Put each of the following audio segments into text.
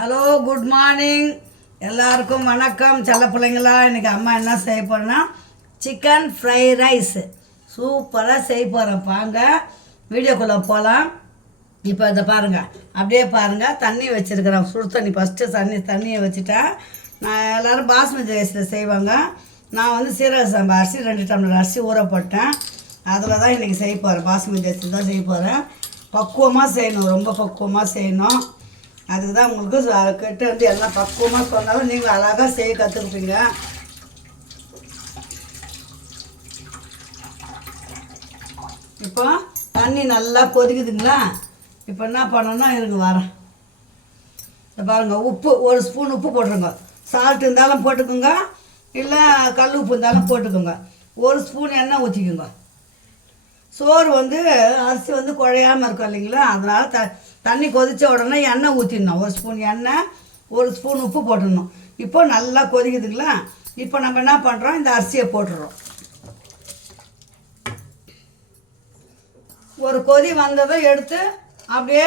Hello, good morning. எல்லாருக்கும் வணக்கம். செல்ல பிள்ளைங்களா, இன்றைக்கி அம்மா என்ன செய்ய போகிறேன்னா சிக்கன் ஃப்ரை ரைஸ் சூப்பராக செய்ய போகிறேன். பாங்க வீடியோக்குள்ளே போகலாம். இப்போ இதை பாருங்கள், அப்படியே பாருங்கள். தண்ணி வச்சுருக்கிறேன், சுடு தண்ணி. ஃபஸ்ட்டு தண்ணியை வச்சுட்டேன். நான் எல்லோரும் பாஸ்மதி ரைஸில் செய்வாங்க. நான் வந்து சீரக சம்பா அரிசி 2 டம்ளர் அரிசி ஊற போட்டேன். அதில் தான் இன்றைக்கி செய்ய போகிறேன். பாஸ்மதி ரைஸில் தான் செய்ய போகிறேன். பக்குவமாக செய்யணும், ரொம்ப பக்குவமாக செய்யணும். அதுக்கு தான் உங்களுக்கு கிட்ட வந்து எல்லாம் பக்குவமாக சொன்னாலும் நீங்கள் அழகாக செய்ய கற்றுக்குப்பீங்க. இப்போ தண்ணி நல்லா கொதிக்குதுங்களா? இப்போ என்ன பண்ணணும்னா இருங்க வரேன். இப்போ பாருங்கள், உப்பு 1 ஸ்பூன் உப்பு போட்டுருங்க. சால்ட் இருந்தாலும் போட்டுக்கோங்க, இல்லை கல் உப்பு இருந்தாலும் போட்டுக்கோங்க. 1 ஸ்பூன் எண்ணெய் ஊற்றிக்கோங்க. சோறு வந்து அரிசி வந்து குழையாமல் இருக்கும் இல்லைங்களா? அதனால் தண்ணி கொதித்த உடனே எண்ணெய் ஊற்றிடணும். 1 ஸ்பூன் எண்ணெய், 1 ஸ்பூன் உப்பு போட்டுடணும். இப்போ நல்லா கொதிக்குதுங்களா? இப்போ நம்ம என்ன பண்ணுறோம், இந்த அரிசியை போட்டுடுறோம். ஒரு கொதி வந்ததும் எடுத்து அப்படியே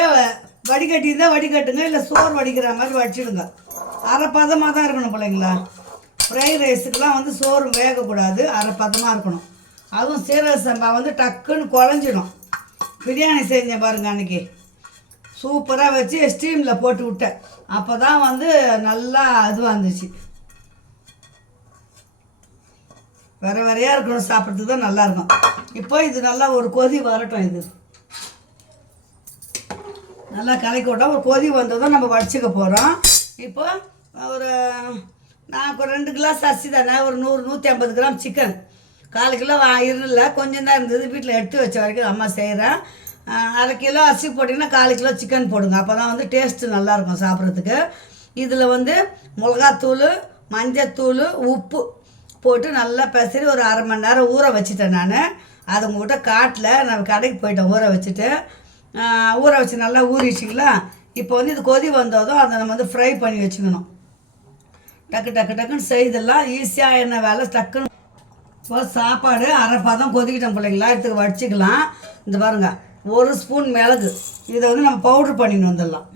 வடிகட்டி தான் வடிகட்டுங்க, இல்லை சோறு வடிக்கிற மாதிரி வடிச்சிடுங்க. அரை பதமாக தான் இருக்கணும் பிள்ளைங்களா. ஃப்ரை ரைஸுக்கெலாம் வந்து சோறு வேகக்கூடாது, அரை பதமாக இருக்கணும். அதுவும் சீரக சம்பா வந்து டக்குன்னு குழஞ்சிடும். பிரியாணி செஞ்சேன் பாருங்கள் அன்றைக்கி, சூப்பராக வச்சு ஸ்டீமில் போட்டு விட்டேன். அப்போ தான் வந்து நல்லா இதுவாக இருந்துச்சு. வரையாக இருக்கணும், சாப்பிட்றதுக்கு தான் நல்லாயிருக்கும். இப்போ இது நல்லா ஒரு கொதி வரட்டும். இது நல்லா கலக்கி விட்டோம். ஒரு கொதி வந்ததும் நம்ம வடிச்சுக்க போகிறோம். இப்போ நான் 2 கிளாஸ் அரிசி தானே, ஒரு 100-150 கிராம் சிக்கன். 4 கிலோ இருல கொஞ்சம் தான் இருந்தது, வீட்டில் எடுத்து வச்ச வரைக்கும் அம்மா செய்கிறேன். அரை கிலோ அரிசி போட்டிங்கன்னா 4 கிலோ சிக்கன் போடுங்க. அப்போ தான் வந்து டேஸ்ட்டு நல்லாயிருக்கும் சாப்பிட்றதுக்கு. இதில் வந்து மிளகாத்தூள், மஞ்சத்தூள், உப்பு போட்டு நல்லா பெசரி ஒரு அரை மணி நேரம் ஊற வச்சுட்டேன். நான் அதை உங்கள்கிட்ட காட்டில் நான் கடைக்கு போயிட்டேன் ஊற வச்சுட்டு. ஊற வச்சு நல்லா ஊறிச்சிங்களா? இப்போ வந்து இது கொதி வந்ததும் அதை நம்ம வந்து ஃப்ரை பண்ணி வச்சுக்கணும். டக்குன்னு செய்தெல்லாம் ஈஸியாக என்ன வேலை டக்குன்னு. இப்போ சாப்பாடு அரை பதம் கொதிக்கிட்டோம் பிள்ளைங்களா, இதுக்கு வடிச்சிக்கலாம். இந்த பாருங்கள், 1 ஸ்பூன் மிளகு. இதை வந்து நம்ம பவுட்ரு பண்ணின்னு வந்துடலாம்.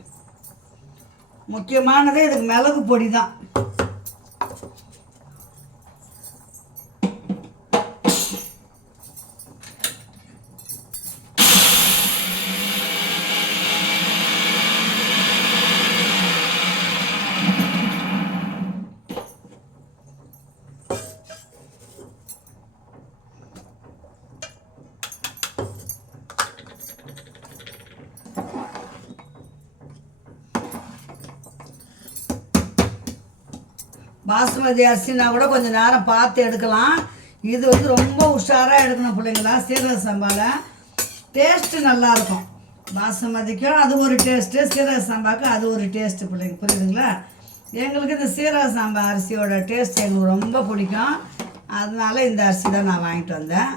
முக்கியமானதே இதுக்கு மிளகு பொடி தான். பாசுமதி அரிசினா கூட கொஞ்சம் நேரம் பார்த்து எடுக்கலாம். இது வந்து ரொம்ப உஷாராக எடுக்கணும் பிள்ளைங்களா. சீரக சம்பாவில் டேஸ்ட்டு நல்லாயிருக்கும். பாசுமதிக்கும் அது ஒரு டேஸ்ட்டு, சீரக சம்பாவுக்கு அது ஒரு டேஸ்ட்டு பிள்ளைங்க, புரியுதுங்களா? எங்களுக்கு இந்த சீரக சம்பா அரிசியோட டேஸ்ட் எங்களுக்கு ரொம்ப பிடிக்கும். அதனால இந்த அரிசி தான் நான் வாங்கிட்டு வந்தேன்.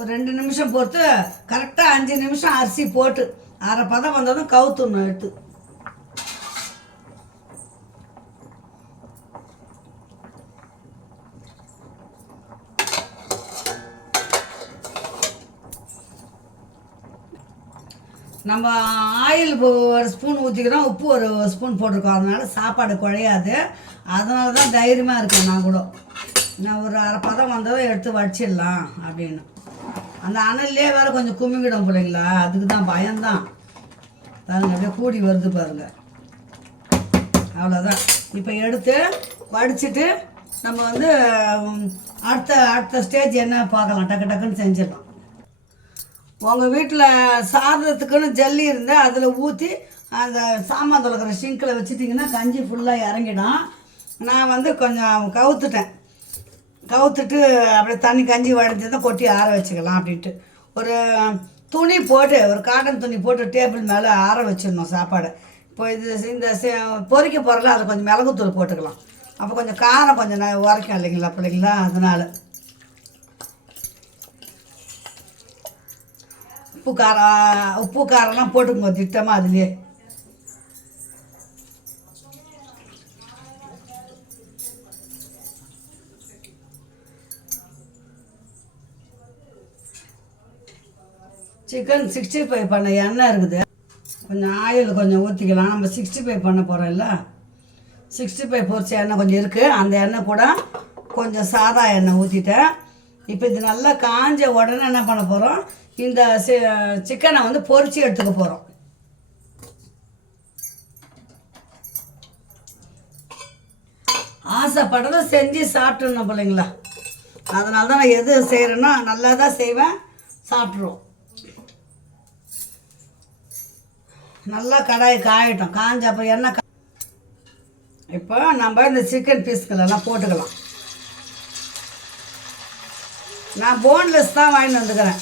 ஒரு 2 நிமிஷம் பொறுத்து கரெக்டாக 5 நிமிஷம் அரிசி போட்டு அரை பதம் வந்ததும் கவுத்துணும் எடுத்து. நம்ம ஆயில் 1 ஸ்பூன் ஊற்றிக்கிறோம், உப்பு 1 ஸ்பூன் போட்டிருக்கோம். அதனால் சாப்பாடு குழையாது. அதனால தான் தைரியமாக இருக்கேன். நான் கூட நான் ஒரு அரை பதம் வந்ததும் எடுத்து வடிச்சிடலாம் அப்படின்னு. அந்த அனல்லே வேறு கொஞ்சம் குமிங்கிடும் பிள்ளைங்களா, அதுக்கு தான் பயம்தான். பாருங்கள், அப்படியே கூடி வருது பாருங்கள். அவ்வளோதான். இப்போ எடுத்து வடிச்சிட்டு நம்ம வந்து அடுத்த ஸ்டேஜ் என்ன பார்க்கலாம். டக்குன்னு செஞ்சிடலாம். உங்கள் வீட்டில் சாதத்துக்குன்னு ஜல்லி இருந்தால் அதில் ஊற்றி அந்த சாமான் தொலைக்கிற சிங்கில் வச்சுட்டிங்கன்னா கஞ்சி ஃபுல்லாக இறங்கிடும். நான் வந்து கொஞ்சம் கவுத்துட்டு அப்படியே தண்ணி கஞ்சி வடிஞ்சதான் கொட்டி ஆற வச்சுக்கலாம் அப்படின்ட்டு. ஒரு துணி போட்டு, ஒரு காட்டன் துணி போட்டு டேபிள் மேலே ஆற வச்சிடணும் சாப்பாடு. இப்போ இந்த பொரிக்க போகிறல அதில் கொஞ்சம் மிளகுத்தூள் போட்டுக்கலாம். அப்போ கொஞ்சம் காரம் கொஞ்சம் உரைக்கும் இல்லைங்களா பிள்ளைங்களா? அதனால் உப்பு காரம்லாம் போட்டுக்கோங்க திட்டமாக அதுலேயே. சிக்கன் 65 பண்ண எண்ணெய் இருக்குது. கொஞ்சம் ஆயில் கொஞ்சம் ஊற்றிக்கலாம். நம்ம 65 பண்ண போகிறோம்ல, 65 பொரிச்ச எண்ணெய் கொஞ்சம் இருக்குது. அந்த எண்ணெய் கூட கொஞ்சம் சாதா எண்ணெய் ஊற்றிட்டேன். இப்போ இது நல்லா காஞ்ச உடனே என்ன பண்ண போகிறோம், இந்த சிக்கனை வந்து பொரித்து எடுத்துக்க போகிறோம். ஆசைப்படுறத செஞ்சு சாப்பிட்டுணும் பிள்ளைங்களா. அதனால தான் நான் எது செய்கிறேன்னா நல்லா தான் செய்வேன், சாப்பிட்ருவோம். நல்லா கடாய் காயட்டும். காஞ்ச அப்புறம் எண்ணெய் இப்போ நம்ம இந்த சிக்கன் பீஸ்களெல்லாம் போட்டுக்கலாம். நான் போன்லெஸ் தான் வாங்கிட்டு வந்துக்கிறேன்.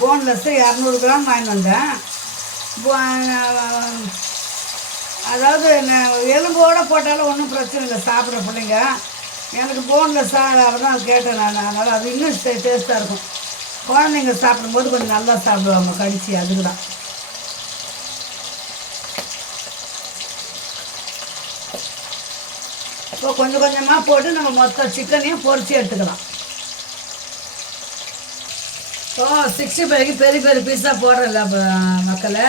போன்லெஸ்ஸு 200 கிராம் வாங்கிட்டு வந்தேன். அதாவது எலும்போடு போட்டாலும் ஒன்றும் பிரச்சனை இல்லை, சாப்பிட்ற பிள்ளைங்க. எனக்கு போன்லெஸ்ஸாக தான் கேட்டேன் நான். அதனால் அது இன்னும் டேஸ்ட்டாக இருக்கும். குழந்தைங்க சாப்பிடும்போது கொஞ்சம் நல்லா சாப்பிடுவாங்க கடிச்சு. அதுக்கு தான் இப்போ கொஞ்சம் கொஞ்சமாக போட்டு நம்ம மொத்த சிக்கனையும் பொரித்து எடுத்துக்கலாம். இப்போ 65க்கு பெரிய பெரிய பீஸாக போடுறதில்ல மக்களை,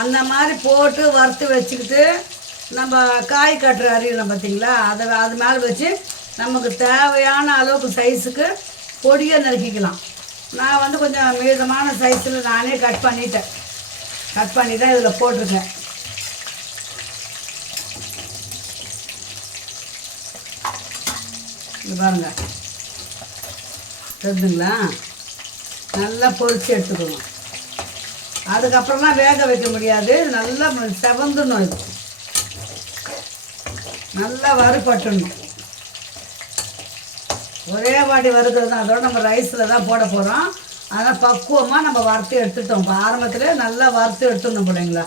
அந்த மாதிரி போட்டு வறுத்து வச்சுக்கிட்டு நம்ம காய் கட்டுற அறியலாம் பார்த்தீங்களா, அது மேலே வச்சு நமக்கு தேவையான அளவுக்கு சைஸுக்கு பொடியை நறுக்கிக்கலாம். நான் வந்து கொஞ்சம் மீதமான சைஸில் நானே கட் பண்ணி தான் இதில் போட்டிருக்கேன். இது பாருங்கள், தெரிஞ்சுங்களா, நல்லா பொரித்து எடுத்துக்கணும். அதுக்கப்புறமா வேக வைக்க முடியாது, நல்லா செவந்துடணும். இது நல்லா வறுபட்டுடணும். ஒரே வாட்டி வறுக்கிறது தான். அதோட நம்ம ரைஸில் தான் போட போகிறோம். அதனால் பக்குவமாக நம்ம வறுத்து எடுத்துட்டோம். இப்போ ஆரம்பத்தில் நல்லா வறுத்து எடுத்துடணும் பிள்ளைங்களா.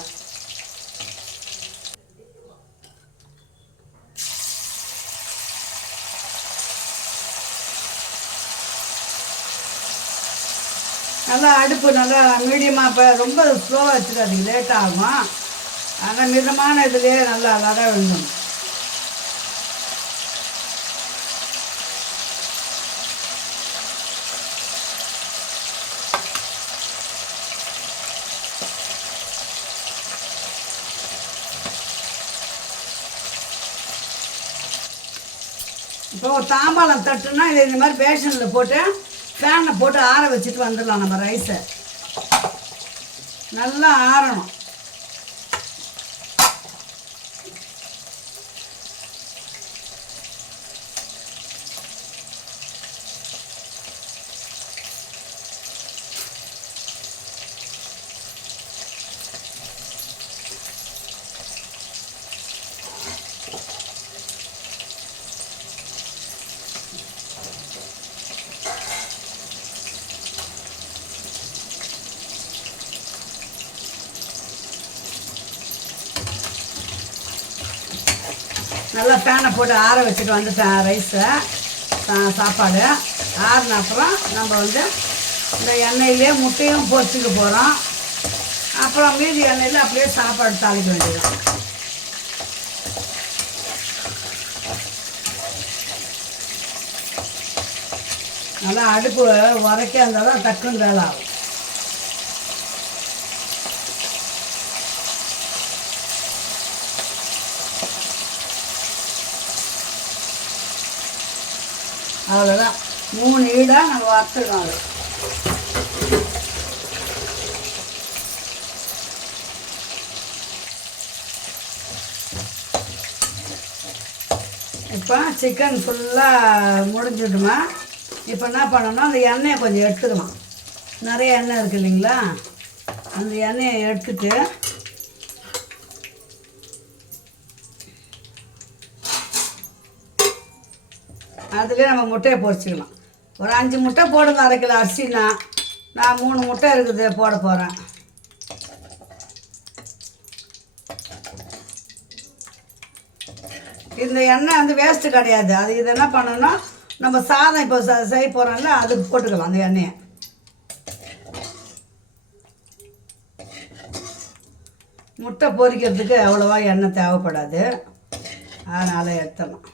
நல்லா அடுப்பு நல்லா மீடியமாக, இப்போ ரொம்ப ஸ்லோவாக வச்சுக்காதீங்க, லேட் ஆகும். ஆனால் மிதமான இதுலேயே நல்லா அழகாக வேணும். இப்போ ஒரு தாம்பாளம் தட்டுன்னா இது இந்த மாதிரி பேஷனில் போட்டு ஃபேனில் போட்டு ஆற வச்சுட்டு வந்துடலாம். நம்ம ரைஸை நல்லா ஆறணும். நல்லா ஃபேனை போட்டு ஆற வச்சுட்டு வந்துட்டேன் ரைஸை, சாப்பாடு ஆறின அப்புறம் நம்ம வந்து இந்த எண்ணெயிலே முட்டையும் பொரிச்சுக்க போகிறோம். அப்புறம் மீதி எண்ணெயில் அப்படியே சாப்பாடு தாளிக்க வேண்டியது. நல்லா அடுப்பு உரைக்க இருந்தால் தான் டக்குன்னு வேலை ஆகும். அவ்வளோதான், 3 ஈடாக நம்ம வறுத்துடணும். அது இப்போ சிக்கன் ஃபுல்லாக முடிஞ்சுடுமா. இப்போ என்ன பண்ணணும்னா அந்த எண்ணெயை கொஞ்சம் எடுத்துக்கலாம். நிறைய எண்ணெய் இருக்குது இல்லைங்களா, அந்த எண்ணெயை எடுத்துட்டு அதுலேயே நம்ம முட்டையை பொரிச்சிக்கலாம். ஒரு 5 முட்டை போடுங்க. 1/2 கிலோ அரிசினா நான் 3 முட்டை இருக்குது போட போகிறேன். இந்த எண்ணெய் வந்து வேஸ்ட்டு கிடையாது. அது இது என்ன பண்ணணும்னா நம்ம சாதம் இப்போ செய்ய போகிறோம்ல, அதுக்கு போட்டுக்கலாம் அந்த எண்ணெயை. முட்டை பொரிக்கிறதுக்கு அவ்வளோவா எண்ணெய் தேவைப்படாது, அதனால் எடுத்துடலாம்.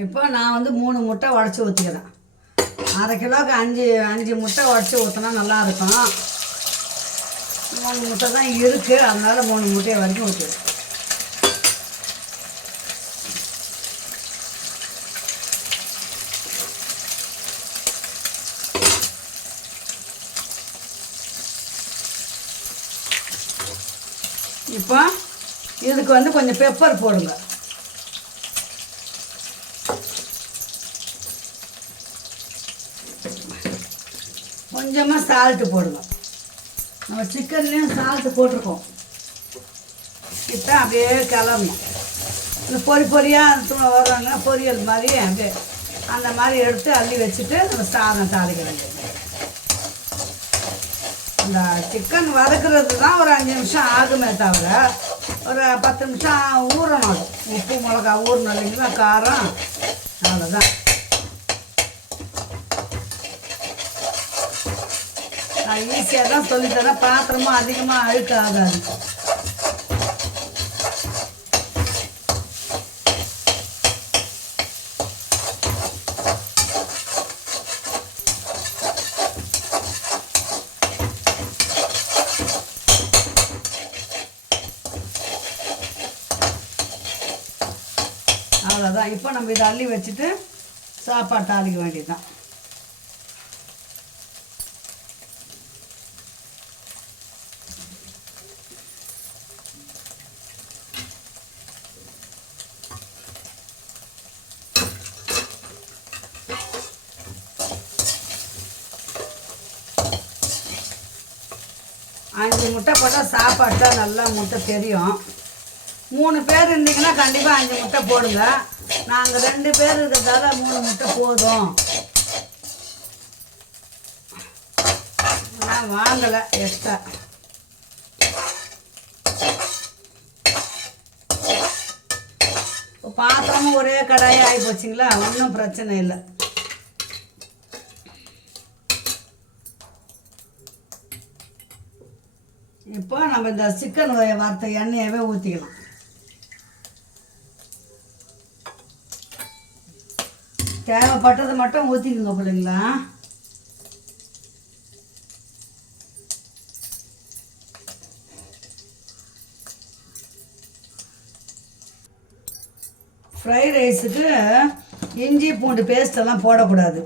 இப்போ நான் வந்து 3 முட்டை உடச்சி ஊற்றிக்கிறேன். அரை கிலோவுக்கு 5 முட்டை உடச்சி ஊற்றினா நல்லாயிருக்கும். 3 முட்டை தான் இருக்குது, அதனால் 3 முட்டையை வரைக்கும் ஊற்றிடுறேன். இப்போ இதுக்கு வந்து கொஞ்சம் பெப்பர் போடுங்க. கொஞ்சமாக சால்ட்டு போடுங்க. நம்ம சிக்கன்லேயும் சால்ட்டு போட்டிருக்கோம். இப்போ அப்படியே கிளறணும். இந்த பொரியாக வர்றாங்க, பொரியல் மாதிரி அப்படியே அந்த மாதிரி எடுத்து அள்ளி வச்சுட்டு நம்ம சாதம் தாளிக்க வேண்டியது. இந்த சிக்கன் வதக்குறது தான் ஒரு 5 நிமிஷம் ஆகுமே தவிர ஒரு 10 நிமிஷம் ஊறணும். அது உப்பு மிளகா ஊறணும் இல்லைங்களா, காரம், அவ்வளோதான். நான் ஈஸியாக தான் சொல்லித்தரேன், பாத்திரமும் அதிகமாக அழுக்க ஆகாது. அவ்வளோதான். இப்போ நம்ம இதை அள்ளி வச்சுட்டு சாப்பாடு தாளிக்க வேண்டியது தான். அஞ்சு முட்டை போட்டால் சாப்பாட்டில் நல்லா முட்டை தெரியும். 3 பேர் இருந்தீங்கன்னா கண்டிப்பாக 5 முட்டை போடுங்க. நாங்கள் 2 பேர் இருக்கிறதால 3 முட்டை போதும். நான் வாங்கலை எக்ஸ்ட்ரா. பாத்திரமும் ஒரே கடாயாக ஆகி போச்சிங்களா, ஒன்றும் பிரச்சனை இல்லை. இப்போ நம்ம இந்த சிக்கன் வறுத்த எண்ணெயவே ஊற்றிக்கலாம். தேவைப்பட்டது மட்டும் ஊற்றிக்குங்க பிள்ளைங்களா. ஃப்ரைட் ரைஸுக்கு இஞ்சி பூண்டு பேஸ்ட்டெல்லாம் போடக்கூடாது.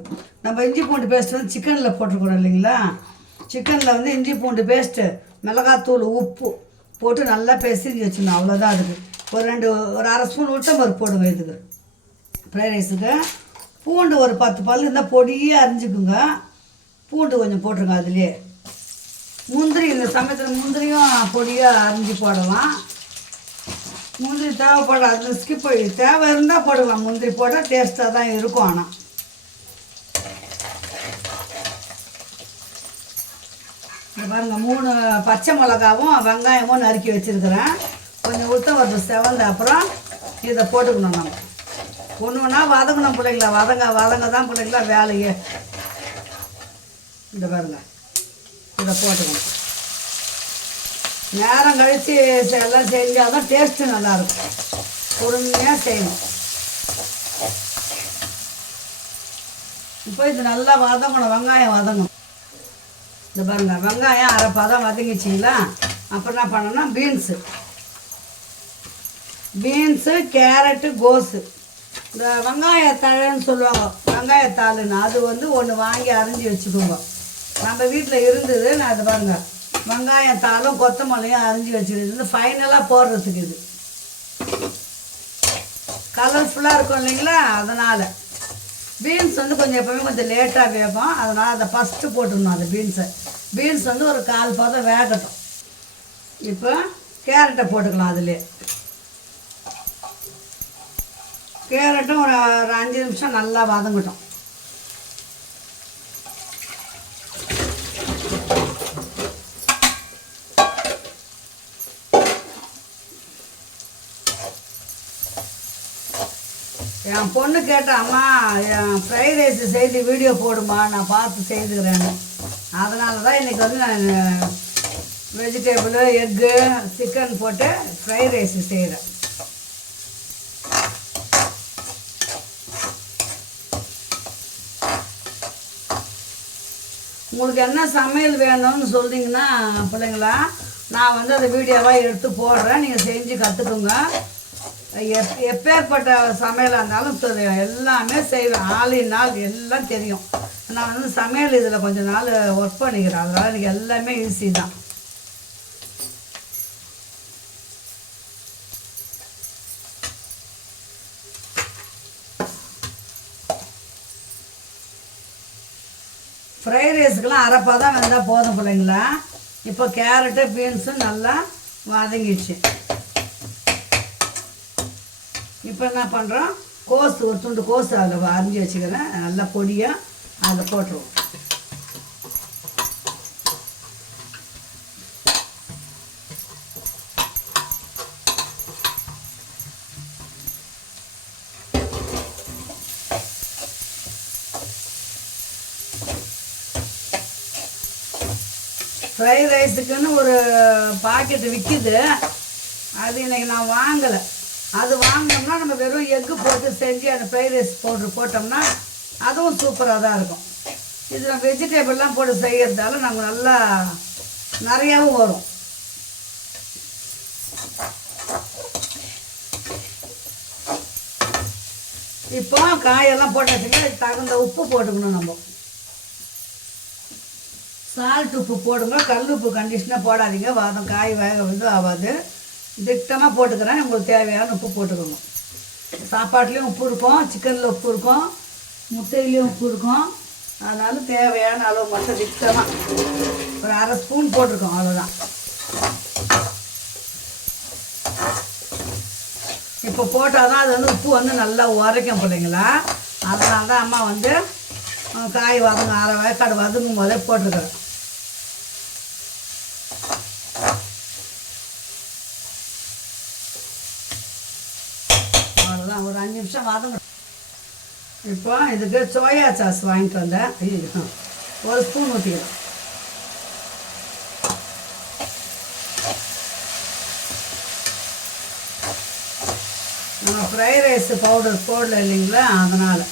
நம்ம இஞ்சி பூண்டு பேஸ்ட் வந்து சிக்கனில் போட்டுருக்கணும் இல்லைங்களா. சிக்கனில் வந்து இஞ்சி பூண்டு பேஸ்ட்டு, மிளகாத்தூள், உப்பு போட்டு நல்லா பெசிஞ்சு வச்சுக்கணும். அவ்வளோதான். அதுக்கு ஒரு அரை ஸ்பூன் உளுத்தம்பருப்பு போடுங்க. இதுக்கு ஃப்ரைட் ரைஸுக்கு பூண்டு ஒரு 10 பல் இருந்தால் பொடியாக அரிஞ்சுக்குங்க. பூண்டு கொஞ்சம் போட்டுருங்க. அதுலேயே முந்திரி, இந்த சமயத்தில் முந்திரியும் பொடியாக அரிஞ்சு போடலாம். முந்திரி தேவைப்படும், அதில் ஸ்கிப் தேவை இருந்தால் போடலாம். முந்திரி போட்டால் டேஸ்ட்டாக தான் இருக்கும். ஆனால் பாருங்கள், 3 பச்சை மிளகாவும் வெங்காயமும் நறுக்கி வச்சுருக்கிறேன். கொஞ்சம் உளுத்தம்பருப்பு செவந்த அப்புறம் இதை போட்டுக்கணும். நம்ம ஒன்றுனா வதங்கணும் பிள்ளைங்களா. வதங்க தான் பிள்ளைங்களா வேலையே. இந்த பாருங்க, இதை போட்டுக்கணும். நேரம் கழித்து எல்லாம் செஞ்சால் தான் டேஸ்ட்டு நல்லாயிருக்கும். பொறுமையாக செய்யணும். இப்போ இது நல்லா வதங்கணும், வெங்காயம் வதங்கணும். இந்த பாருங்கள், வெங்காயம் அரை பதம் வதங்கிச்சிங்களா. அப்புறம் என்ன பண்ணோன்னா பீன்ஸு, கேரட்டு, கோஸு, இந்த வெங்காயத்தாழன்னு சொல்லுவாங்க, வெங்காயத்தாளுன்னு, அது வந்து ஒன்று வாங்கி அரிஞ்சு வச்சுக்கோங்க. நம்ம வீட்டில் இருந்தது. நான் அது பாருங்கள், வெங்காயத்தாளும் கொத்தமல்லியும் அரிஞ்சு வச்சுக்கிறது ஃபைனலாக போடுறதுக்கு. இது கலர்ஃபுல்லாக இருக்கும் இல்லைங்களா, அதனால். பீன்ஸ் வந்து கொஞ்சம் எப்போவுமே கொஞ்சம் லேட்டாக வேகும், அதனால் அதை ஃபஸ்ட்டு போட்டுடணும். அந்த பீன்ஸ் வந்து ஒரு 1/4 பதம் வேகட்டும். இப்போ கேரட்டை போட்டுக்கலாம். அதிலே கேரட்டும் ஒரு 5 நிமிஷம் நல்லா வதங்கட்டும். என் பொண்ணு கேட்டேன், அம்மா என் ஃப்ரைட் ரைஸ் செய்து வீடியோ போடுமா, நான் பார்த்து செய்துக்கிறேன்னு. அதனால தான் இன்றைக்கி வந்து நான் வெஜிடேபிள், எக்கு, சிக்கன் போட்டு ஃப்ரைட் ரைஸ் செய்கிறேன். உங்களுக்கு என்ன சமையல் வேணும்னு சொல்லிங்கன்னா பிள்ளைங்களா, நான் வந்து அந்த வீடியோவாக எடுத்து போடுறேன். நீங்கள் செஞ்சு கற்றுக்குங்க. எப்பேற்பட்ட சமையலாக இருந்தாலும் எல்லாமே செய்வேன். ஆளினால் எல்லாம் தெரியும். நான் வந்து சமையல் இதில் கொஞ்சம் நாள் ஒர்க் பண்ணிக்கிறேன். அதனால் எனக்கு எல்லாமே ஈஸி தான். ஃப்ரைட் ரைஸுக்கெலாம் அரைப்பா தான் வெந்தால் போதும் பிள்ளைங்களா. இப்போ கேரட்டு பீன்ஸும் நல்லா வதங்கிடுச்சு. இப்போ என்ன பண்ணுறோம், கோஸ் ஒரு துண்டு கோஸ் அதில் அரிஞ்சு வச்சுக்கிறேன். நல்லா பொடியாக அதில் போட்டுருவோம். ஃப்ரைட் ரைஸுக்குன்னு ஒரு பாக்கெட்டு விற்கிது. அது இன்றைக்கி நான் வாங்கலை. அது வாங்கினோம்னா நம்ம வெறும் எக்கு போட்டு செஞ்சு அந்த ஃப்ரைட் ரைஸ் பவுட்ரு போட்டோம்னா அதுவும் சூப்பராக தான் இருக்கும். இதில் வெஜிடபிள்லாம் போட்டு செய்கிறதால நமக்கு நல்லா நிறையாவும் வரும். இப்போ காயெல்லாம் போட்டாச்சுன்னா தகுந்த உப்பு போட்டுக்கணும். நம்ம சால்ட் உப்பு போடுங்க, கல் உப்பு கண்டிஷனாக போடாதீங்க. வாதம் காய் வேக வந்து ஆகாது. திட்டமாக போட்டுக்கிறேன். உங்களுக்கு தேவையான உப்பு போட்டுக்கணும். சாப்பாட்லேயும் உப்பு இருக்கும், சிக்கனில் உப்பு இருக்கும், முட்டையிலையும் உப்பு இருக்கும். அதனால தேவையான அளவு மட்டும் திட்டமாக ஒரு அரை ஸ்பூன் போட்டிருக்கோம், அவ்வளோதான். இப்போ போட்டால் தான் அது வந்து உப்பு வந்து நல்லா உரைக்கும் பிள்ளைங்களா. அதனால தான் அம்மா வந்து காய் வதங்க அரை வேக்காடு வதங்கும் போதே போட்டிருக்கிறேன். அவ்வளோதான், ஒரு 5 நிமிஷம் வதங்க. இப்போ இதுக்கு சோயா சாஸ் வாங்கிட்டு வந்தேன். ஒரு ஸ்பூன் ஊற்றிக்கலாம். நம்ம ஃப்ரைட் ரைஸ் பவுடர் போடல இல்லைங்களா, அதனால்.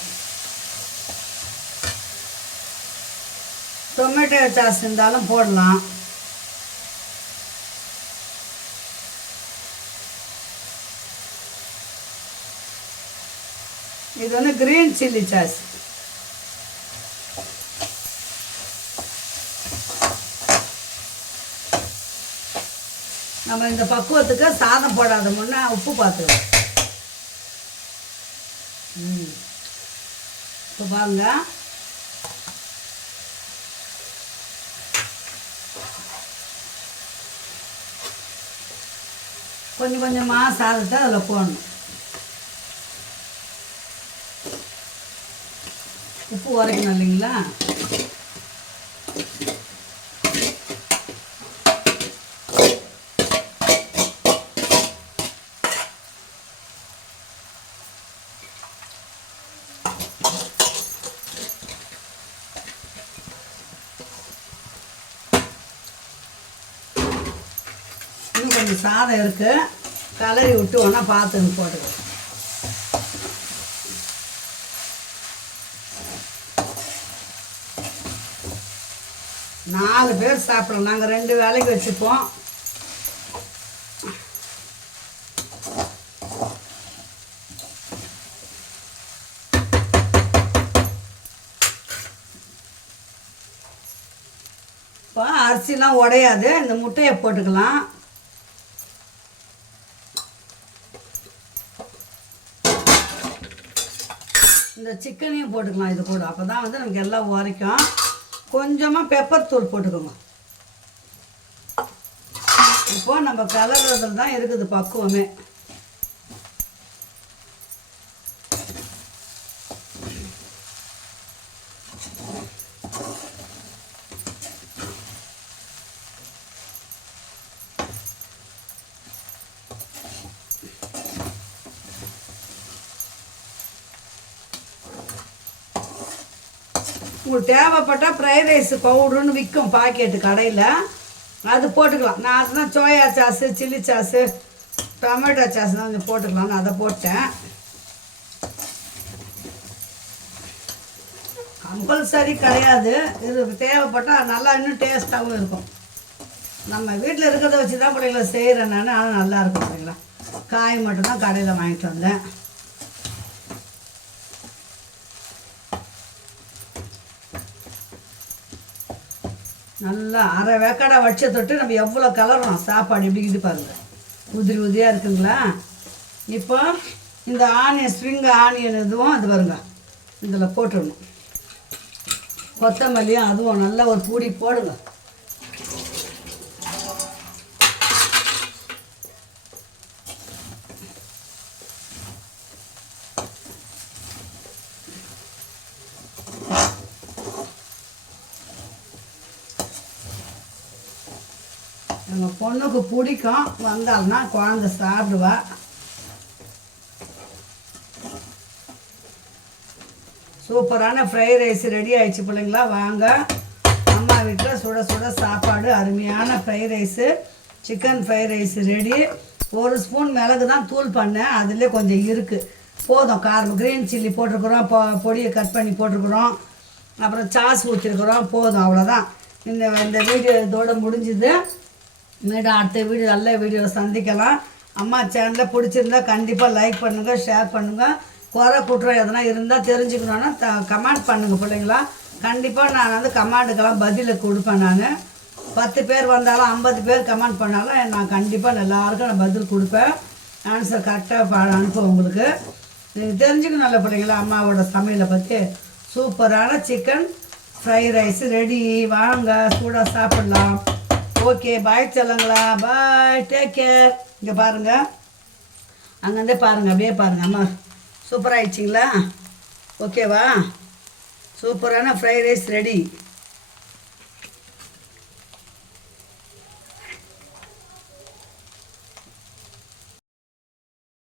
டொமேட்டோ சாஸ் இருந்தாலும் போடலாம். இது வந்து கிரீன் சில்லி சாஸ். நம்ம இந்த பக்குவத்துக்கு சாதம் போடாத முன்னே உப்பு பார்த்துக்கலாம். இப்போ பாருங்க, கொஞ்சம் கொஞ்சமாக சாதத்தை அதில் போடணும். உப்பு உரைக்கணும் இல்லைங்களா. இன்னும் கொஞ்சம் சாதம் இருக்குது, கலரி விட்டு ஒன்றா பார்த்துன்னு போட்டுக்கலாம். நாலு பேர் சாப்பிட்றோம். நாங்கள் 2 வேளைக்கு வச்சுப்போம். இப்போ அரிசிலாம் உடையாது. இந்த முட்டையை போட்டுக்கலாம். இந்த சிக்கனையும் போட்டுக்கலாம் இது கூட. அப்போ தான் வந்து நமக்கு எல்லாம் உரைக்கும். கொஞ்சமாக பெப்பர் தூள் போட்டுக்கோங்க. இப்போ நம்ம கலர்றதுல தான் இருக்குது பக்குவமே. உங்களுக்கு தேவைப்பட்டால் ஃப்ரைட் ரைஸ் பவுடருன்னு விற்கும் பாக்கெட்டு கடையில், அது போட்டுக்கலாம். நான் அதுதான் soya sauce, chilli sauce, tomato sauce தான் கொஞ்சம் போட்டுக்கலாம்னு அதை போட்டேன். கம்பல்சரி கிடையாது, இது தேவைப்பட்டால் நல்லா இன்னும் டேஸ்ட்டாகவும் இருக்கும். நம்ம வீட்டில் இருக்கிறத வச்சு தான் பிள்ளைங்கள செய்கிறேன் நான், ஆனால் நல்லாயிருக்கும் பிள்ளைங்களா. காய் மட்டும்தான் கடையில் வாங்கிட்டு வந்தேன். நல்லா அரை வேக்காடை வச்ச தொட்டு நம்ம எவ்வளோ கலரும் சாப்பாடு எப்படி இது பாருங்கள், உதிரி உதிரியாக இருக்குங்களா. இப்போ இந்த ஆனியன் ஸ்ப்ரிங் ஆனியன் இதுவும் அது பாருங்க இதில் போட்டுடணும். கொத்தமல்லியும் அதுவும் நல்லா ஒரு பூடி போடுங்க. எங்கள் பொண்ணுக்கு பிடிக்கும், வந்தால்னா குழந்தை சாப்பிடுவா. சூப்பரான ஃப்ரைட் ரைஸ் ரெடி ஆயிடுச்சு பிள்ளைங்களா. வாங்க, அம்மா வீட்டில் சுட சுட சாப்பாடு, அருமையான fried rice, chicken fried rice ready. ஒரு ஸ்பூன் மிளகு தான் தூள் பண்ணேன், அதிலே கொஞ்சம் இருக்குது, போதும். காரம் க்ரீன் சில்லி போட்டிருக்குறோம், பொடியை கட் பண்ணி போட்டிருக்குறோம், அப்புறம் சாஸ் ஊற்றிருக்குறோம், போதும். அவ்வளோதான். இந்த வீடியோ இதோடு முடிஞ்சுது. மீண்டும் அடுத்த வீடியோ நல்ல வீடியோ சந்திக்கலாம். அம்மா சேனலில் பிடிச்சிருந்தா கண்டிப்பாக லைக் பண்ணுங்கள், ஷேர் பண்ணுங்கள். குறை குற்றம் எதனா இருந்தால் தெரிஞ்சுக்கணுன்னா கமெண்ட் பண்ணுங்கள் பிள்ளைங்களா. கண்டிப்பாக நான் வந்து கமெண்ட்டுக்கெல்லாம் பதில் கொடுப்பேன். நான் 10 பேர் வந்தாலும் 50 பேர் கமெண்ட் பண்ணாலும் நான் கண்டிப்பாக எல்லாருக்கும் நான் பதில் கொடுப்பேன். ஆன்சர் கரெக்டாக அனுப்புவேன் உங்களுக்கு. நீங்கள் தெரிஞ்சுக்கணும் நல்ல பிள்ளைங்களா. அம்மாவோட சமையலை பற்றி சூப்பரான சிக்கன் ஃப்ரைட் ரைஸ் ரெடி. வாங்க, சூடாக சாப்பிட்லாம். ஓகே, பாய் சொல்லுங்களா. பாய், டேக் கேர். இங்கே பாருங்கள், அங்கேருந்தே பாருங்கள், அப்படியே பாருங்கள். அம்மா சூப்பராகிடுச்சிங்களா? ஓகேவா? சூப்பரான ஃப்ரைட் ரைஸ் ரெடி.